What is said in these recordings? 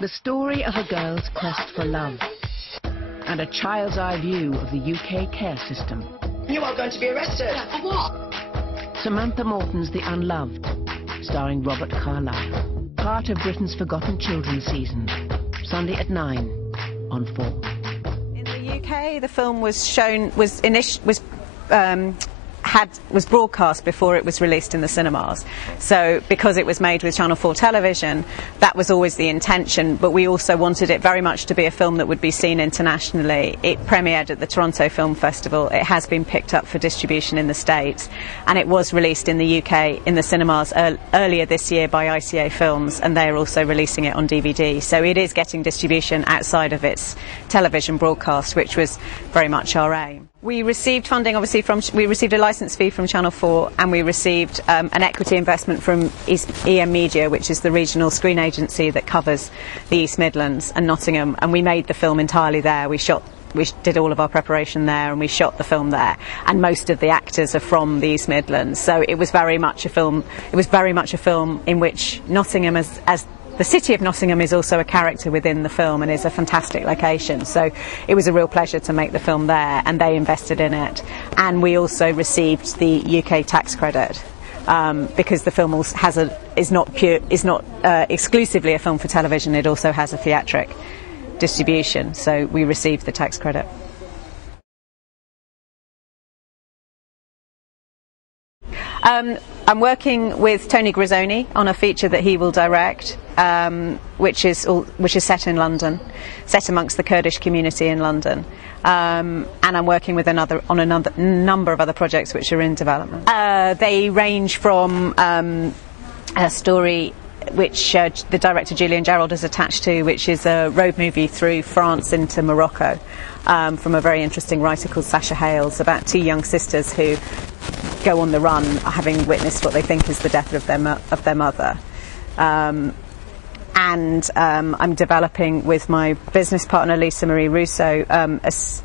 The story of a girl's quest for love and a child's eye view of the UK care system. You are going to be arrested. Yeah, for what? Samantha Morton's The Unloved, starring Robert Carlyle. Part of Britain's Forgotten Children season. Sunday at 9 on 4. In the UK, the film was broadcast before it was released in the cinemas. So because it was made with Channel 4 television, that was always the intention, but we also wanted it very much to be a film that would be seen internationally. It premiered at the Toronto Film Festival. It has been picked up for distribution in the States, and it was released in the UK in the cinemas earlier this year by ICA Films, and they are also releasing it on DVD. So it is getting distribution outside of its television broadcast, which was very much our aim. We received funding, obviously, we received a licence fee from Channel 4, and we received an equity investment from EM Media, which is the regional screen agency that covers the East Midlands and Nottingham, and we made the film entirely there. We did all of our preparation there, and we shot the film there, and most of the actors are from the East Midlands, so it was very much a film. It was very much a film in which Nottingham, as the city of Nottingham, is also a character within the film and is a fantastic location. So it was a real pleasure to make the film there, and they invested in it. And we also received the UK tax credit because the film is not exclusively a film for television. It also has a theatric distribution. So we received the tax credit. I'm working with Tony Grisoni on a feature that he will direct, which is set in London, set amongst the Kurdish community in London, and I'm working with on a number of other projects which are in development. They range from a story which the director Julian Gerald is attached to, which is a road movie through France into Morocco, from a very interesting writer called Sasha Hales, about two young sisters who go on the run, having witnessed what they think is the death of their mother. And I'm developing with my business partner Lisa Marie Russo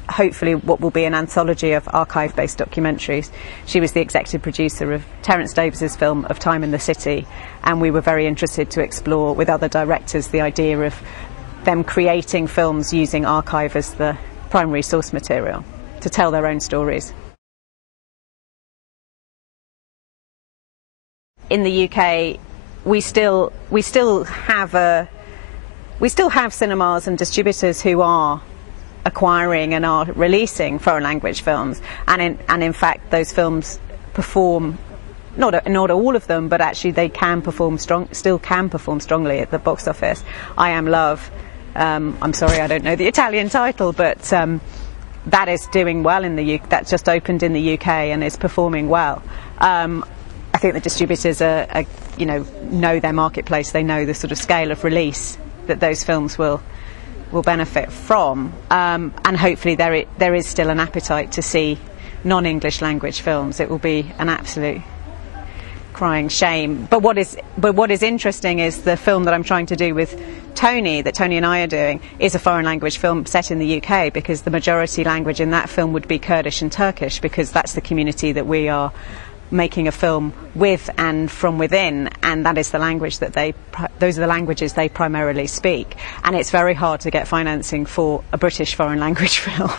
hopefully what will be an anthology of archive-based documentaries. She was the executive producer of Terence Davies's film Of Time in the City, and we were very interested to explore with other directors the idea of them creating films using archive as the primary source material to tell their own stories. In the UK, we still have cinemas and distributors who are acquiring and are releasing foreign language films, and in fact those films perform, not all of them, but actually they still can perform strongly at the box office. I Am Love, I'm sorry I don't know the Italian title, but that is doing well in the UK. That just opened in the UK and is performing well. I think the distributors know their marketplace. They know the sort of scale of release that those films will benefit from, and hopefully there is still an appetite to see non-English language films. It will be an absolute crying shame. But what is interesting is the film that I'm trying to do with Tony, that Tony and I are doing, is a foreign language film set in the UK, because the majority language in that film would be Kurdish and Turkish, because that's the community that we are making a film with and from within, and that is the language that those are the languages they primarily speak, and it's very hard to get financing for a British foreign language film.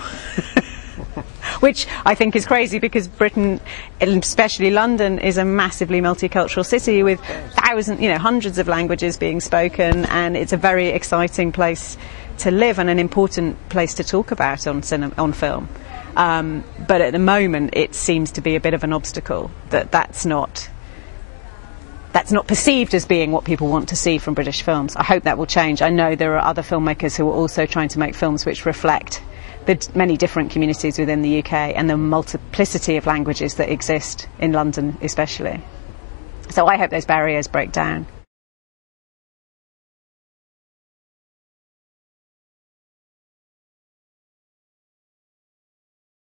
Which I think is crazy, because Britain, and especially London, is a massively multicultural city with hundreds of languages being spoken, and it's a very exciting place to live and an important place to talk about on film. But at the moment it seems to be a bit of an obstacle, that's not perceived as being what people want to see from British films. I hope that will change. I know there are other filmmakers who are also trying to make films which reflect the many different communities within the UK and the multiplicity of languages that exist in London especially. So I hope those barriers break down.